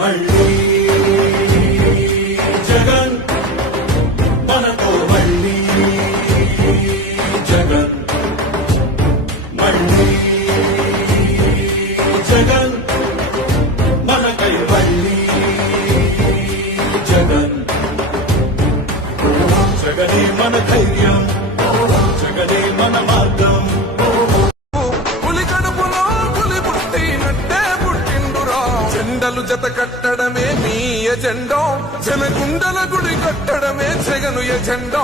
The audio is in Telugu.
మళ్ళీ జగన్ మనతో మళ్ళీ జగన్ మళ్ళీ జగన్ మనకై మళ్ళీ జగన్ జగనే మన ధైర్యం జగనే మన మార్గం జెండలు జత కట్టడమే మీ ఎజెండా జనగుండల గుడి కట్టడమే జగను ఎజెండా